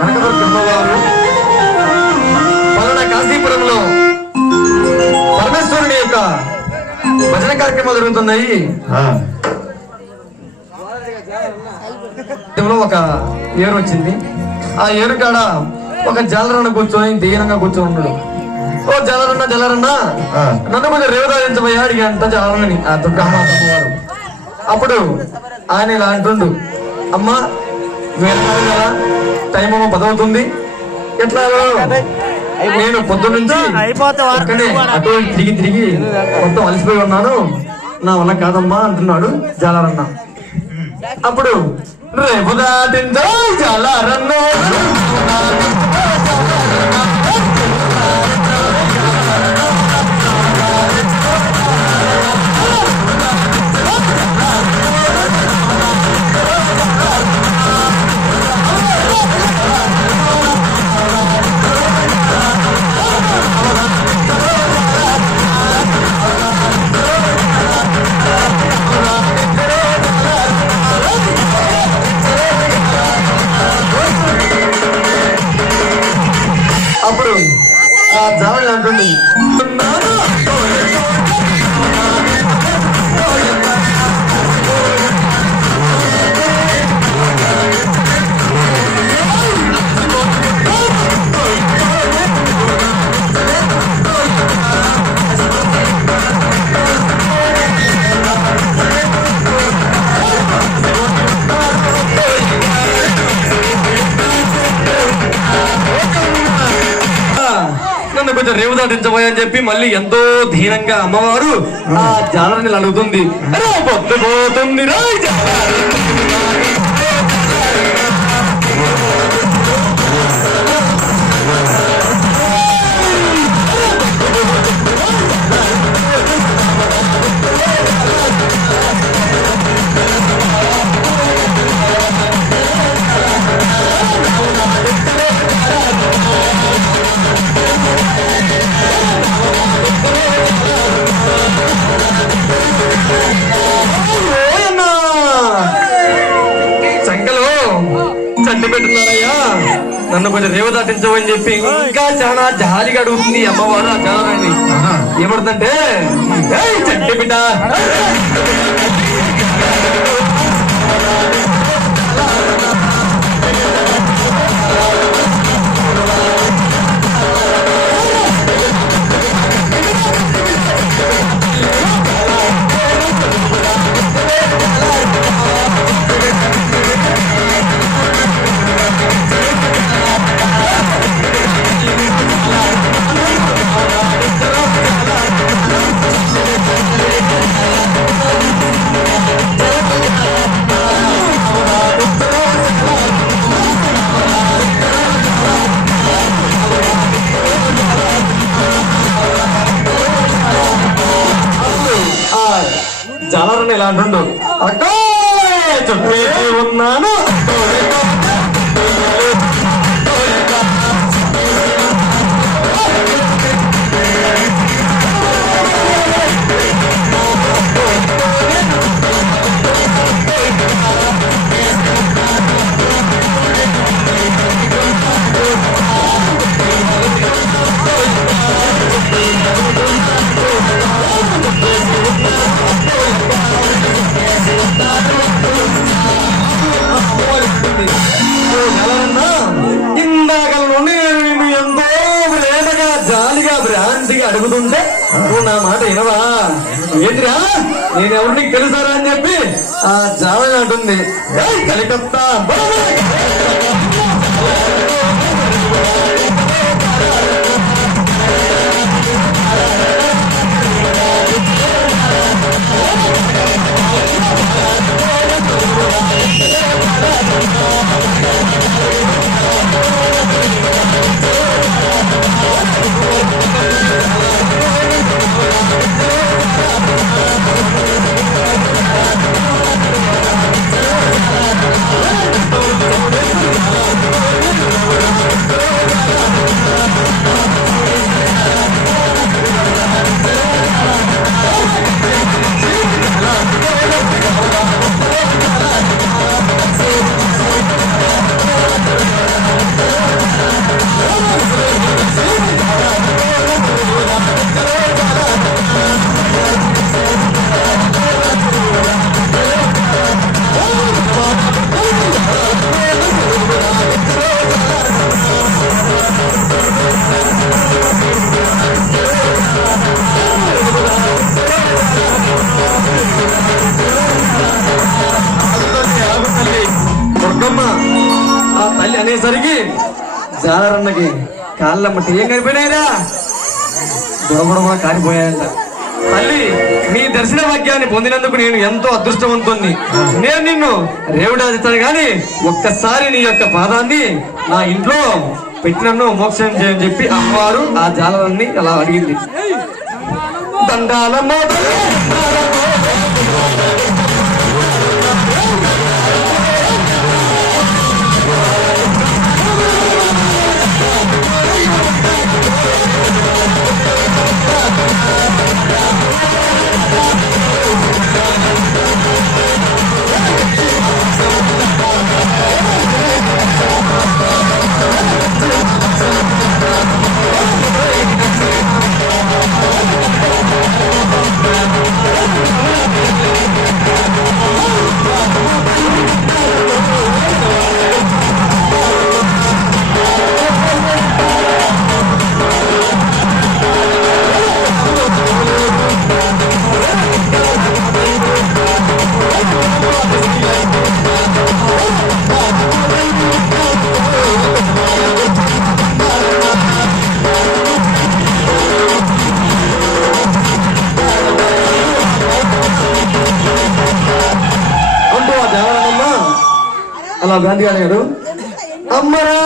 కనకదుర్గమ్మ వారు పలానా కాశీపురంలో పరమేశ్వరుని యొక్క భజన కార్యక్రమాలు జరుగుతున్నాయి ఒక ఏరు వచ్చింది. ఆ ఏరు కాడ ఒక జలరన్న కూర్చొని దీనంగా కూర్చొని ఉన్నాడు. ఓ జలరన్న జలరన్న. నన్ను కొంచెం రేవదారించబోయా అంట జలరన్నని. ఆ దుర్గమ్మ అప్పుడు ఆయన ఇలా అంటుండు అమ్మా వేరే టైం పదవుతుంది. ఎట్లా? నేను పొద్దు నుంచి? అక్కడే అటు తిరిగి తిరిగి మొత్తం అలసిపోయి ఉన్నాను. నా వల్ల కాదమ్మా అంటున్నాడు జాలారన్న. అప్పుడు రేపు దాటిందో జాలారన్నో. కొంచెం రేవు దాటించబోయని అని చెప్పి మళ్ళీ ఎంతో ధీనంగా అమ్మవారు ఆ జాలని అడుగుతుంది. పోతుంది రా నన్ను కొంచెం రేవు దాటించమని చెప్పి ఇంకా చాలా జాలిగా అడుగుతుంది అమ్మవారు ఆ చాలా ఆహా. ఏమడుతుందంటే బిడ్డ జాలరని ఇలా అంటుండు. ఉన్నాను భ్రాంతిగా నువ్వు నా మాట వినవా? ఏంటిరా నేను ఎవరిని తెలుసారా అని చెప్పి? ఆ జాలని అంటుంది "ఏయ్, జాలరన్నకి కాళ్ళమ్మటి ఏం కనిపోయినాయిరా. బుడబుడబుడ కారిపోయాయంట తల్లి నీ దర్శన భాగ్యాన్ని పొందినందుకు నేను ఎంతో అదృష్టవంతుణ్ణి నేను నిన్ను రేవుడాదిస్తాను కానీ ఒక్కసారి నీ యొక్క పాదాన్ని నా ఇంట్లో పెట్టినన్ను మోక్షం చేయని చెప్పి అమ్మవారు ఆ జాలరాన్ని అలా అడిగింది దండాలమ్మ గాంధీ గారు. అమ్మరా